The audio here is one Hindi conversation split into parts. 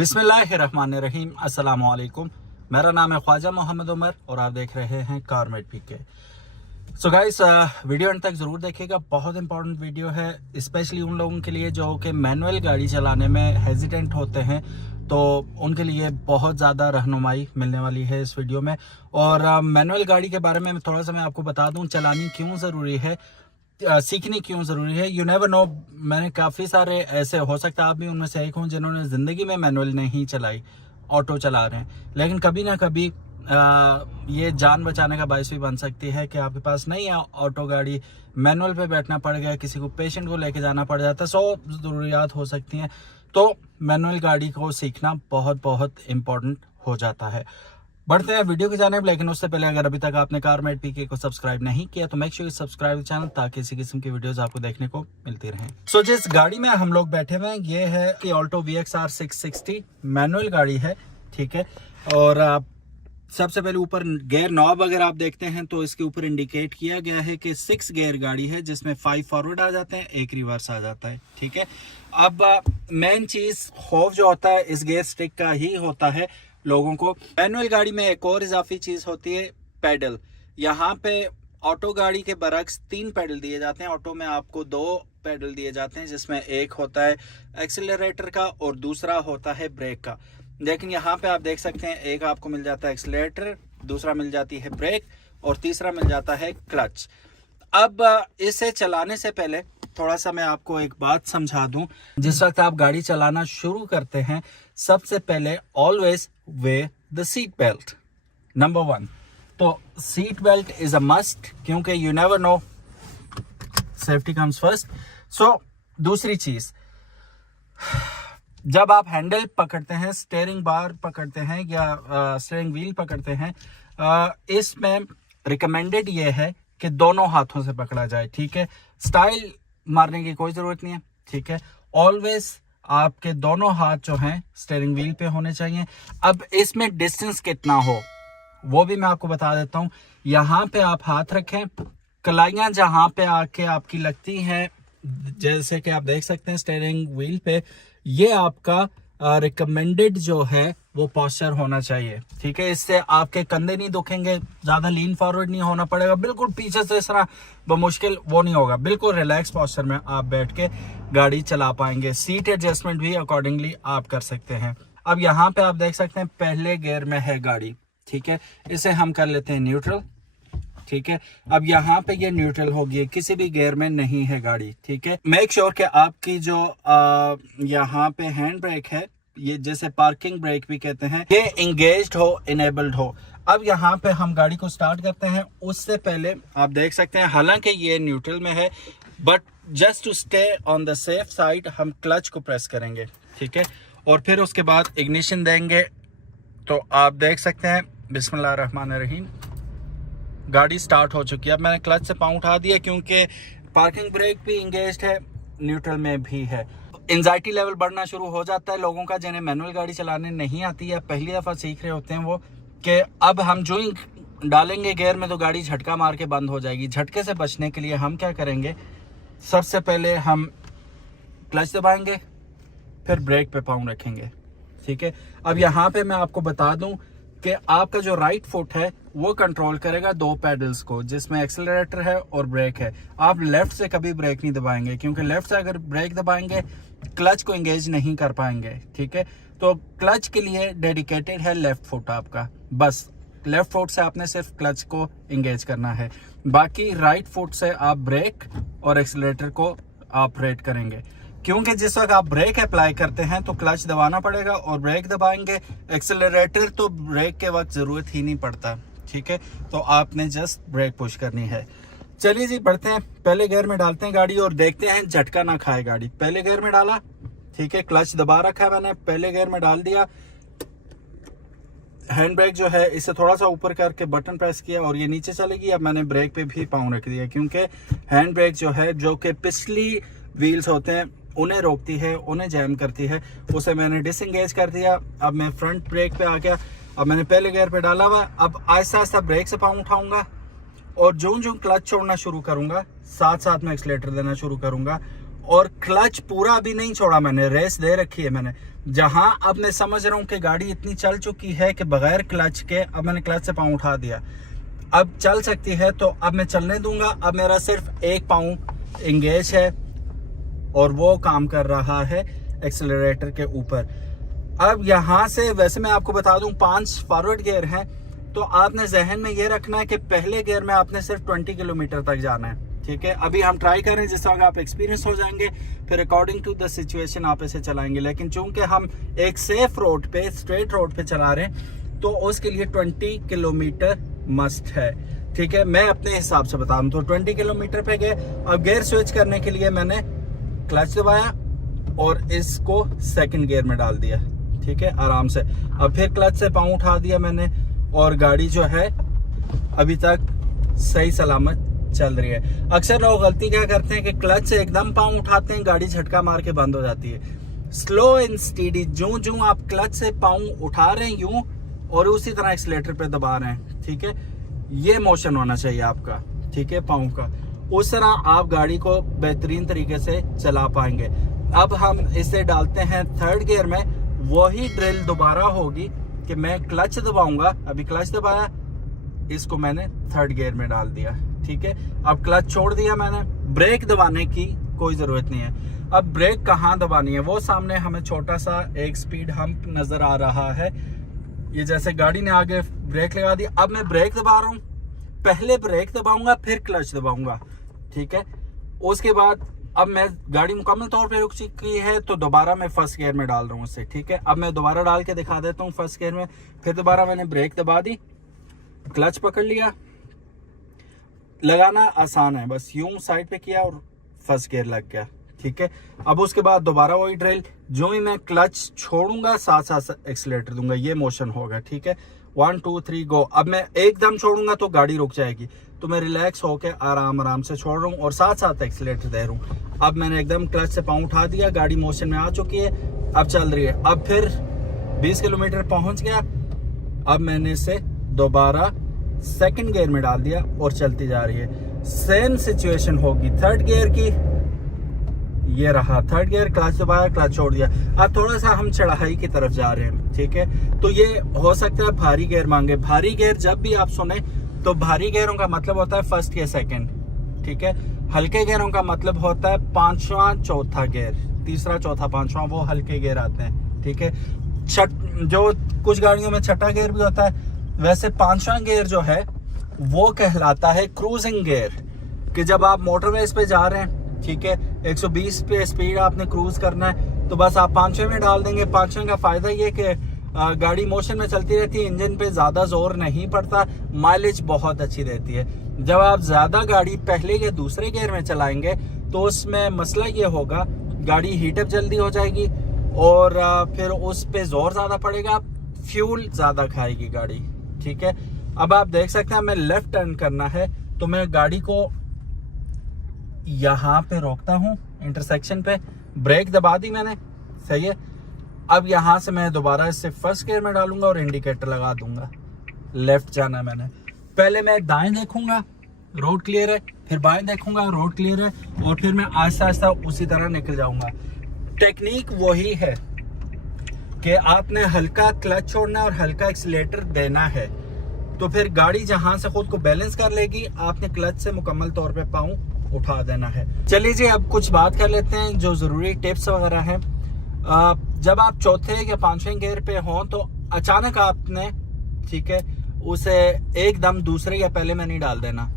बिस्मिल्लाहिर्रहमानिर्रहीम, अस्सलाम वालेकुम। मेरा नाम है ख्वाजा मोहम्मद उमर और आप देख रहे हैं कारमेट पीके। सो गाइस, वीडियो अंत तक ज़रूर देखिएगा। बहुत इंपॉर्टेंट वीडियो है, स्पेशली उन लोगों के लिए जो कि मैनुअल गाड़ी चलाने में हेजिटेंट होते हैं, तो उनके लिए बहुत ज़्यादा रहनुमाई मिलने वाली है इस वीडियो में। और मैनुअल गाड़ी के बारे में थोड़ा सा मैं आपको बता दूं, चलानी क्यों ज़रूरी है, सीखनी क्यों ज़रूरी है। यू नेवर नो, मैंने काफ़ी सारे ऐसे, हो सकता है आप भी उनमें से एक हों जिन्होंने ज़िंदगी में मैनुअल नहीं चलाई, ऑटो चला रहे हैं, लेकिन कभी ना कभी ये जान बचाने का बायस भी बन सकती है कि आपके पास नहीं है ऑटो गाड़ी, मैनुअल पे बैठना पड़ गया, किसी को पेशेंट को लेके जाना पड़ जाता है, 100 ज़रूरियात हो सकती हैं, तो मैनुअल गाड़ी को सीखना बहुत बहुत इम्पोर्टेंट हो जाता है। बढ़ते हैं वीडियो की जानिब, लेकिन उससे पहले अगर अभी तक आपने कारमेट पीके को सब्सक्राइब नहीं किया तो मेक श्योर सब्सक्राइब चैनल, ताकि इसी किस्म की वीडियोस आपको देखने को मिलती रहें। सो जिस गाड़ी में हम लोग बैठे हुए हैं ये है कि ऑल्टो VXR 660 मैनुअल गाड़ी है, ठीक है। और सबसे पहले ऊपर गियर नॉब अगर आप देखते हैं तो इसके ऊपर इंडिकेट किया गया है कि 6 गियर गाड़ी है, जिसमें 5 फॉरवर्ड आ जाते हैं, 1 रिवर्स आ जाता है, ठीक है। अब मेन चीज खौफ जो होता है इस गियर स्टिक का ही होता है लोगों को। मैनुअल गाड़ी में एक और इजाफी चीज होती है पैडल। यहाँ पे ऑटो गाड़ी के बरक्स 3 पैडल दिए जाते हैं, ऑटो में आपको 2 पैडल दिए जाते हैं, जिसमें एक होता है एक्सीलरेटर का और दूसरा होता है ब्रेक का। लेकिन यहाँ पे आप देख सकते हैं एक आपको मिल जाता है एक्सीलरेटर, दूसरा मिल जाती है ब्रेक और तीसरा मिल जाता है क्लच। अब इसे चलाने से पहले थोड़ा सा मैं आपको एक बात समझा दूं। जिस वक्त आप गाड़ी चलाना शुरू करते हैं, सबसे पहले always wear the seat belt, number 1। तो seat belt is a must, क्योंकि you never know, safety comes first. So दूसरी चीज, जब आप हैंडल पकड़ते हैं, स्टीयरिंग बार पकड़ते हैं या स्टीयरिंग व्हील पकड़ते हैं, इसमें रिकमेंडेड ये है कि दोनों हाथों से पकड़ा जाए, ठीक है। स्टाइल मारने की कोई जरूरत नहीं है, ठीक है। ऑलवेज आपके दोनों हाथ जो हैं स्टीयरिंग व्हील पे होने चाहिए। अब इसमें डिस्टेंस कितना हो वो भी मैं आपको बता देता हूं। यहाँ पे आप हाथ रखें, कलाइयां जहां पे आके आपकी लगती हैं, जैसे कि आप देख सकते हैं स्टीयरिंग व्हील पे, ये आपका रिकमेंडेड जो है वो पोस्चर होना चाहिए, ठीक है। इससे आपके कंधे नहीं दुखेंगे, ज्यादा लीन फॉरवर्ड नहीं होना पड़ेगा, बिल्कुल पीछे से इस तरह बमुश्किल वो नहीं होगा, बिल्कुल रिलैक्स पोस्चर में आप बैठ के गाड़ी चला पाएंगे। सीट एडजस्टमेंट भी अकॉर्डिंगली आप कर सकते हैं। अब यहाँ पे आप देख सकते हैं पहले गियर में है गाड़ी, ठीक है। इसे हम कर लेते हैं न्यूट्रल, ठीक है। अब यहाँ पे ये न्यूट्रल होगी, किसी भी गियर में नहीं है गाड़ी, ठीक है। मेक श्योर कि आपकी जो यहाँ पे हैंड ब्रेक है, ये जैसे पार्किंग ब्रेक भी कहते हैं, ये एंगेज्ड हो, इनेबल्ड हो। अब यहाँ पे हम गाड़ी को स्टार्ट करते हैं, उससे पहले आप देख सकते हैं हालांकि ये न्यूट्रल में है, but just to stay on the safe side हम क्लच को प्रेस करेंगे, ठीक है। और फिर उसके बाद इग्निशन देंगे। तो आप देख सकते हैं बिस्मिल्लाहिर्रहमानिर्रहीम, गाड़ी स्टार्ट हो चुकी है। अब मैंने क्लच से पाँव उठा दिया क्योंकि पार्किंग ब्रेक भी इंगेज्ड है, न्यूट्रल में भी है। एंजाइटी लेवल बढ़ना शुरू हो जाता है लोगों का जिन्हें मैनुअल गाड़ी चलाने नहीं आती है, पहली दफ़ा सीख रहे होते हैं वो, कि अब हम जो ही डालेंगे गियर में तो गाड़ी झटका मार के बंद हो जाएगी। झटके से बचने के लिए हम क्या करेंगे, सबसे पहले हम क्लच दबाएंगे, फिर ब्रेक पे पाँव रखेंगे, ठीक है। अब यहाँ पे मैं आपको बता दूं कि आपका जो राइट फुट है वो कंट्रोल करेगा 2 पैडल्स को, जिसमें एक्सीलरेटर है और ब्रेक है। आप लेफ्ट से कभी ब्रेक नहीं दबाएंगे, क्योंकि लेफ्ट से अगर ब्रेक दबाएंगे क्लच को एंगेज नहीं कर पाएंगे, ठीक है। तो क्लच के लिए डेडिकेटेड है लेफ्ट फुट आपका, बस लेफ्ट फुट से आपने सिर्फ क्लच को एंगेज करना है, बाकी राइट फुट से आप ब्रेक और एक्सीलरेटर को ऑपरेट करेंगे। क्योंकि जिस वक्त आप ब्रेक अप्लाई करते हैं तो क्लच दबाना पड़ेगा और ब्रेक दबाएंगे, एक्सीलरेटर तो ब्रेक के वक्त जरूरत ही नहीं पड़ता, ठीक है। तो आपने जस्ट ब्रेक पुश करनी है। चलिए जी, बढ़ते हैं, पहले गियर में डालते हैं गाड़ी और देखते हैं झटका ना खाए गाड़ी। पहले गियर में डाला, ठीक है, क्लच दबा रखा है मैंने, पहले गियर में डाल दिया, हैंड ब्रेक जो है इसे थोड़ा सा ऊपर करके बटन प्रेस किया और ये नीचे चलेगी। अब मैंने ब्रेक पे भी पाँव रख दिया, क्योंकि हैंड ब्रेक जो है, जो कि पिछली व्हील्स होते हैं उन्हें रोकती है, उन्हें जैम करती है, उसे मैंने डिसएंगेज कर दिया। अब मैं फ्रंट ब्रेक पे आ गया, अब मैंने पहले गियर पे डाला हुआ, अब आहिस्ता आहिस्ता ब्रेक से पाँव उठाऊंगा और जो जो क्लच छोड़ना शुरू करूंगा साथ साथ में एक्सीलरेटर देना शुरू करूंगा और क्लच पूरा भी नहीं छोड़ा मैंने, रेस दे रखी है मैंने। जहां अब मैं समझ रहा हूँ कि गाड़ी इतनी चल चुकी है कि बगैर क्लच के, अब मैंने क्लच से पाँव उठा दिया, अब चल सकती है, तो अब मैं चलने दूंगा। अब मेरा सिर्फ एक पाँव इंगेज है और वो काम कर रहा है एक्सेलरेटर के ऊपर। अब यहाँ से वैसे मैं आपको बता दूं 5 फॉरवर्ड गियर हैं, तो आपने जहन में ये रखना है कि पहले गियर में आपने सिर्फ 20 किलोमीटर तक जाना है, ठीक है। अभी हम ट्राई कर रहे हैं, जिस तरह आप एक्सपीरियंस हो जाएंगे फिर अकॉर्डिंग टू द सिचुएशन आप इसे चलाएंगे। लेकिन चूंकि हम एक सेफ रोड पे, स्ट्रेट रोड पे चला रहे हैं, तो उसके लिए 20 किलोमीटर मस्ट है, ठीक है। मैं अपने हिसाब से बता दूं तो 20 किलोमीटर पे गए। अब गियर स्विच करने के लिए मैंने क्लच दबाया और इसको सेकंड गियर में डाल दिया, ठीक है, आराम से। अब फिर क्लच से पाँव उठा दिया मैंने और गाड़ी जो है अभी तक सही सलामत चल रही है। अक्सर लोग गलती क्या करते हैं कि क्लच से एकदम पाँव उठाते हैं, गाड़ी झटका मार के बंद हो जाती है। स्लो एंड स्टीडी, जो आप क्लच से पाँव उठा रहे हैं यूं और उसी तरह एक्सीलेटर पे दबा रहे हैं, ठीक है, ये मोशन होना चाहिए आपका, ठीक है, पाँव का। उस तरह आप गाड़ी को बेहतरीन तरीके से चला पाएंगे। अब हम इसे डालते हैं थर्ड गियर में। वही ड्रिल दोबारा होगी कि मैं क्लच दबाऊंगा, अभी क्लच दबाया, इसको मैंने थर्ड गियर में डाल दिया, ठीक है। अब क्लच छोड़ दिया मैंने, ब्रेक दबाने की कोई जरूरत नहीं है। अब ब्रेक कहाँ दबानी है, वो सामने हमें छोटा सा एक स्पीड हम्प नजर आ रहा है। ये जैसे गाड़ी ने आगे ब्रेक लगा दी, अब मैं ब्रेक दबा रहा हूँ, पहले ब्रेक दबाऊंगा फिर क्लच दबाऊंगा, ठीक है। उसके बाद अब मैं गाड़ी मुकम्मल तौर पे रुक चुकी है, तो दोबारा मैं फर्स्ट गियर में डाल रहा हूँ उसे, ठीक है। अब मैं दोबारा डाल के दिखा देता हूँ फर्स्ट गियर में। फिर दोबारा मैंने ब्रेक दबा दी, क्लच पकड़ लिया, लगाना आसान है, बस यूं साइड पे किया और फर्स्ट गियर लग गया, ठीक है। अब उसके बाद दोबारा वही ड्रिल, जो ही मैं क्लच छोड़ूंगा साथ साथ एक्सीलेटर दूंगा, ये मोशन होगा, ठीक है। 1 2 3 गो। अब मैं एकदम छोड़ूंगा तो गाड़ी रुक जाएगी, तो मैं रिलैक्स होके आराम से छोड़ रहा हूँ और साथ साथ एक्सीलेटर दे रहा हूँ। अब मैंने एकदम क्लच से पाँव उठा दिया, गाड़ी मोशन में आ चुकी है, अब चल रही है। अब फिर 20 किलोमीटर पहुंच गया, अब मैंने इसे दोबारा सेकंड गियर में डाल दिया और चलती जा रही है। सेम सिचुएशन होगी थर्ड गियर की, ये रहा थर्ड गियर, क्लच दबाया, क्लच छोड़ दिया। अब थोड़ा सा हम चढ़ाई की तरफ जा रहे हैं, ठीक है। तो ये हो सकता है भारी गियर मांगे। भारी गियर जब भी आप सुने तो भारी गियरों का मतलब होता है फर्स्ट या सेकंड, ठीक है। हल्के गियरों का मतलब होता है पांचवा चौथा गियर, तीसरा चौथा पांचवा, वो हल्के गियर आते हैं, ठीक है। जो कुछ गाड़ियों में छठा गियर भी होता है, वैसे पांचवा गियर जो है वो कहलाता है क्रूजिंग गियर, कि जब आप मोटरवेज पे जा रहे हैं, ठीक है, 120 पे स्पीड आपने क्रूज करना है, तो बस आप पांचवे में डाल देंगे। पांचवे का फायदा ये कि गाड़ी मोशन में चलती रहती है, इंजन पे ज्यादा जोर नहीं पड़ता, माइलेज बहुत अच्छी देती है। जब आप ज्यादा गाड़ी पहले या दूसरे गियर में चलाएंगे तो उसमें मसला ये होगा, गाड़ी हीटअप जल्दी हो जाएगी और फिर उस पे जोर ज्यादा पड़ेगा, फ्यूल ज्यादा खाएगी गाड़ी, ठीक है। अब आप देख सकते हैं, हमें लेफ्ट टर्न करना है, तो मैं गाड़ी को यहाँ पे रोकता हूँ इंटरसेक्शन पे, ब्रेक दबा दी मैंने, सही है। अब यहाँ से मैं दोबारा इससे फर्स्ट गियर में डालूंगा और इंडिकेटर लगा दूंगा, लेफ्ट जाना है मैंने। पहले मैं दाएं देखूंगा रोड क्लियर है, फिर बाएं देखूंगा रोड क्लियर है, और फिर मैं आहिस्ता आहिस्ता उसी तरह निकल जाऊंगा। टेक्निक वही है कि आपने हल्का क्लच छोड़ना और हल्का एक्सीलेटर देना है, तो फिर गाड़ी जहां से खुद को बैलेंस कर लेगी, आपने क्लच से मुकम्मल तौर पे पाँव उठा देना है। चलिए जी, अब कुछ बात कर लेते हैं जो जरूरी टिप्स वगैरह हैं। जब आप चौथे या पांचवें गियर पे हों तो अचानक आपने, ठीक है, उसे एकदम दूसरे या पहले में नहीं डाल देना,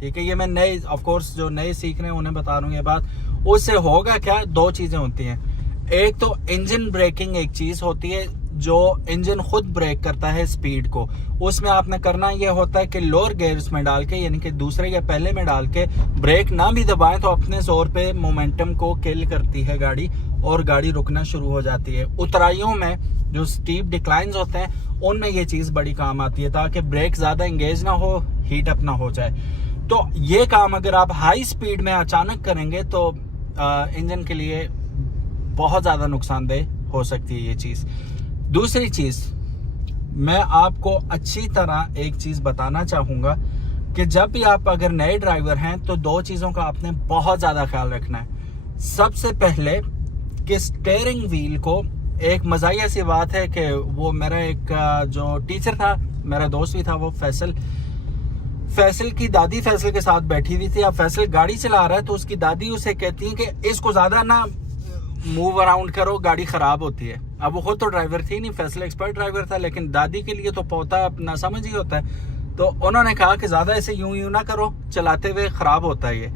ठीक है। ये मैं नए, ऑफ कोर्स जो नए सीख रहे हैं उन्हें बता रहा हूँ ये बात। उससे होगा क्या, दो चीजें होती हैं। एक तो इंजन ब्रेकिंग एक चीज होती है, जो इंजन खुद ब्रेक करता है स्पीड को, उसमें आपने करना ये होता है कि लोअर गियर्स में डाल के, यानी कि दूसरे या पहले में डाल के ब्रेक ना भी दबाएं तो अपने जोर पे मोमेंटम को किल करती है गाड़ी और गाड़ी रुकना शुरू हो जाती है। उतराइयों में जो स्टीप डिक्लाइंस होते हैं उनमें ये चीज बड़ी काम आती है, ताकि ब्रेक ज्यादा एंगेज ना हो, हीट अप ना हो जाए। तो ये काम अगर आप हाई स्पीड में अचानक करेंगे तो इंजन के लिए बहुत ज्यादा नुकसानदेह हो सकती है ये चीज। दूसरी चीज, मैं आपको अच्छी तरह एक चीज बताना चाहूंगा कि जब भी आप अगर नए ड्राइवर हैं तो दो चीजों का आपने बहुत ज्यादा ख्याल रखना है। सबसे पहले कि स्टीयरिंग व्हील को, एक मज़ाहिया सी बात है कि वो मेरा एक जो टीचर था, मेरा दोस्त भी था, वो फैसल की दादी फैसल के साथ बैठी हुई थी। अब फैसल गाड़ी चला रहा है तो उसकी दादी उसे कहती है कि इसको ज़्यादा ना मूव अराउंड करो, गाड़ी ख़राब होती है। अब वो खुद तो ड्राइवर थी नहीं, फैसल एक्सपर्ट ड्राइवर था, लेकिन दादी के लिए तो पोता अपना समझ ही होता है। तो उन्होंने कहा कि ज़्यादा ऐसे यूं ना करो, चलाते हुए ख़राब होता है ये।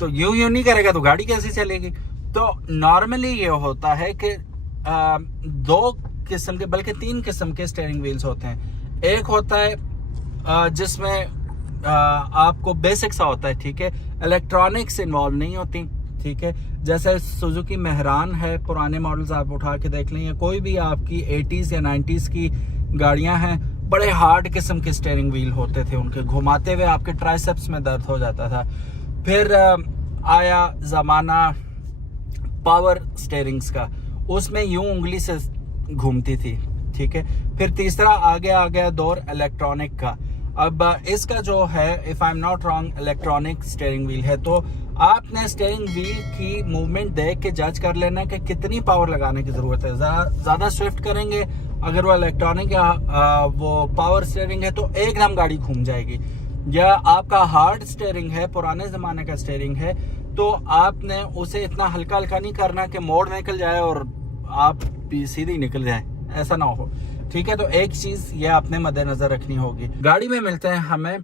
तो यूं नहीं करेगा तो गाड़ी कैसे चलेगी। तो नॉर्मली ये होता है कि 2 किस्म के, बल्कि 3 किस्म के स्टीयरिंग व्हील्स होते हैं। एक होता है जिसमें आपको बेसिक सा होता है, ठीक है, इलेक्ट्रॉनिक्स इन्वॉल्व नहीं होती, ठीक है। जैसे सुजुकी मेहरान है, पुराने मॉडल्स आप उठा के देख लें, या कोई भी आपकी 80s या 90s की गाड़ियां हैं, बड़े हार्ड किस्म के स्टीयरिंग व्हील होते थे, उनके घुमाते हुए आपके ट्राइसेप्स में दर्द हो जाता था। फिर आया ज़माना पावर स्टीयरिंग्स का, उसमें यूं उंगली से घूमती थी, ठीक है। फिर तीसरा आ गया दौर इलेक्ट्रॉनिक का। अब इसका जो है, if I am not wrong, electronic steering wheel है। तो आपने स्टीयरिंग व्हील की मूवमेंट देख के जज कर लेना कि कितनी पावर लगाने की जरूरत है। ज़्यादा स्विफ्ट करेंगे, अगर वो इलेक्ट्रॉनिक या वो पावर स्टीयरिंग है तो एकदम गाड़ी घूम जाएगी। या आपका हार्ड स्टीयरिंग है, पुराने ज़माने का स्टीयरिंग है, तो आपने उसे इतना हल्का हल्का नहीं करना कि मोड़ निकल जाए और आप भी सीधी निकल जाए, ऐसा ना हो, ठीक है। तो एक चीज ये आपने मद्देनजर रखनी होगी। गाड़ी में मिलते हैं हमें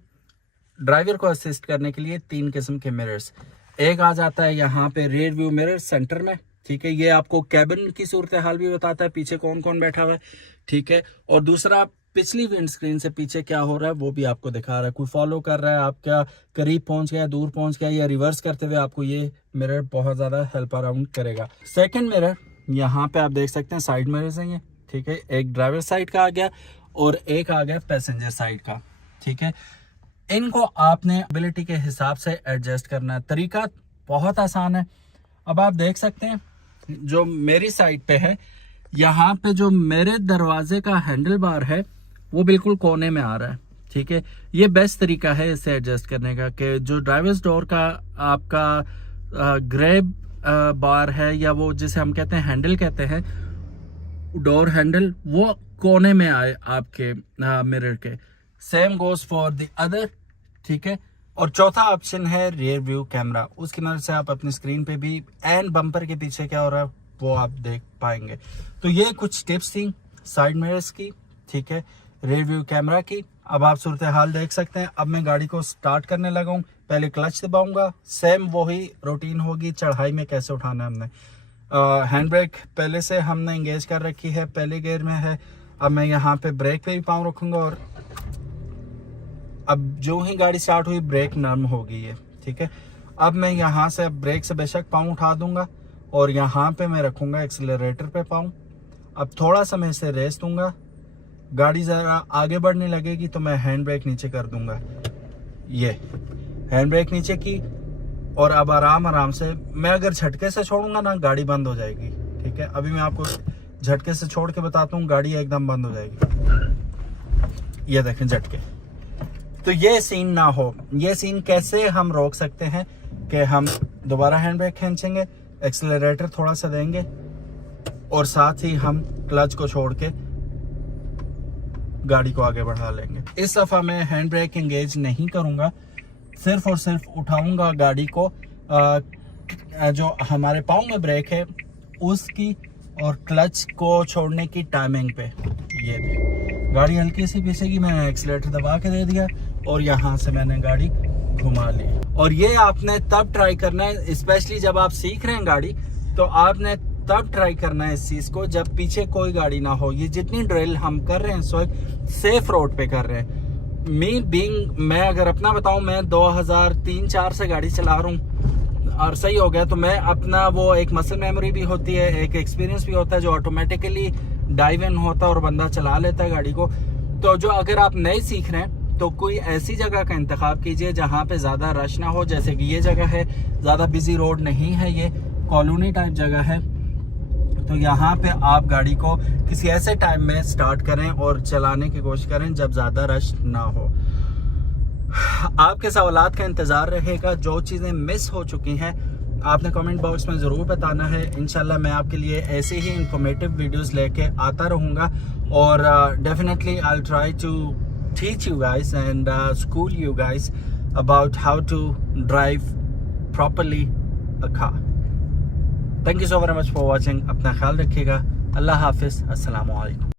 ड्राइवर को असिस्ट करने के लिए 3 किस्म के मिरर्स। एक आ जाता है यहाँ पे रियर व्यू मिरर सेंटर में, ठीक है, ये आपको कैबिन की सूरत हाल भी बताता है, पीछे कौन कौन बैठा हुआ है, ठीक है। और दूसरा, पिछली विंड स्क्रीन से पीछे क्या हो रहा है वो भी आपको दिखा रहा है, कोई फॉलो कर रहा है, आप क्या करीब पहुंच गया, दूर पहुंच गया, या रिवर्स करते हुए आपको ये मिरर बहुत ज्यादा हेल्प अराउंड करेगा। सेकेंड मिरर यहाँ पे आप देख सकते हैं, साइड मिरर्स हैं ये, ठीक है। एक ड्राइवर साइड का आ गया और एक आ गया पैसेंजर साइड का, ठीक है। इनको आपने एबिलिटी के हिसाब से एडजस्ट करना है। तरीका बहुत आसान है। अब आप देख सकते हैं जो मेरी साइड पे है, यहाँ पे जो मेरे दरवाजे का हैंडल बार है वो बिल्कुल कोने में आ रहा है, ठीक है। ये बेस्ट तरीका है इसे एडजस्ट करने का, कि जो ड्राइवर्स डोर का आपका ग्रैब बार है, या वो जिसे हम कहते हैं हैंडल कहते हैं, डोर हैंडल, वो कोने में आए आपके मिरर के। Same goes for the other, ठीक है। और चौथा ऑप्शन है रियर व्यू कैमरा, उसकी मदद से आप अपनी स्क्रीन पे भी एंड बम्पर के पीछे क्या हो रहा है वो आप देख पाएंगे। तो ये कुछ टिप्स थी साइड मिरर्स की, ठीक है, रियर व्यू कैमरा की। अब आप सूरत हाल देख सकते हैं। अब मैं गाड़ी को स्टार्ट करने लगा हूँ, पहले क्लच दबाऊंगा, सेम वही रूटीन होगी, चढ़ाई में कैसे उठाना है हमने। हैंड ब्रेक पहले से हमने इंगेज कर रखी है, पहले गियर में है। अब मैं यहाँ पे ब्रेक पे भी पाँव रखूंगा, और अब जो ही गाड़ी स्टार्ट हुई ब्रेक नर्म होगी ये, ठीक है। अब मैं यहाँ से ब्रेक से बेशक पाँव उठा दूंगा, और यहाँ पे मैं रखूंगा एक्सीलरेटर पे पाँव। अब थोड़ा सा मैं इसे रेस दूंगा, गाड़ी ज़रा आगे बढ़ने लगेगी तो मैं हैंड ब्रेक नीचे कर दूंगा, ये हैंड ब्रेक नीचे की। और अब आराम से मैं अगर झटके से छोड़ूंगा ना, गाड़ी बंद हो जाएगी, ठीक है। अभी मैं आपको झटके से छोड़ के बताता हूँ, गाड़ी एकदम बंद हो जाएगी, ये देखें झटके। तो ये सीन ना हो। ये सीन कैसे हम रोक सकते हैं कि हम दोबारा हैंड ब्रेक खींचेंगे, एक्सीलरेटर थोड़ा सा देंगे, और साथ ही हम क्लच को छोड़ के गाड़ी को आगे बढ़ा लेंगे। इस दफा मैं हैंड ब्रेक एंगेज नहीं करूंगा, सिर्फ और सिर्फ उठाऊंगा गाड़ी को जो हमारे पाँव में ब्रेक है उसकी, और क्लच को छोड़ने की टाइमिंग पे। ये गाड़ी हल्की सी पीछेगी, मैंने एक्सीलरेटर दबा के दे दिया, और यहाँ से मैंने गाड़ी घुमा ली। और ये आपने तब ट्राई करना है, स्पेशली जब आप सीख रहे हैं गाड़ी, तो आपने तब ट्राई करना है इस चीज को जब पीछे कोई गाड़ी ना हो। ये जितनी ड्रिल हम कर रहे हैं इस वक्त सेफ रोड पे कर रहे हैं। मैं अगर अपना बताऊं, मैं 2003-4 से गाड़ी चला रहा हूँ, और सही हो गया। तो मैं अपना वो एक मसल मेमोरी भी होती है, एक एक्सपीरियंस भी होता है जो ऑटोमेटिकली डाइव इन होता है और बंदा चला लेता है गाड़ी को। तो जो अगर आप नए सीख रहे हैं तो कोई ऐसी जगह का इंतखाब कीजिए जहाँ पे ज़्यादा रश ना हो, जैसे कि ये जगह है, ज़्यादा बिजी रोड नहीं है, ये कॉलोनी टाइप जगह है। तो यहाँ पे आप गाड़ी को किसी ऐसे टाइम में स्टार्ट करें और चलाने की कोशिश करें जब ज़्यादा रश ना हो। आपके सवालात का इंतज़ार रहेगा। जो चीज़ें मिस हो चुकी हैं आपने कमेंट बॉक्स में ज़रूर बताना है। इंशाल्लाह मैं आपके लिए ऐसे ही इंफॉर्मेटिव वीडियोस लेके आता रहूँगा और definitely I will try to teach you guys and school you guys about how to drive properly a car. Thank you so very much for watching. अपना ख्याल रखिएगा। अल्लाह हाफिज़। अस्सलामु अलैकुम।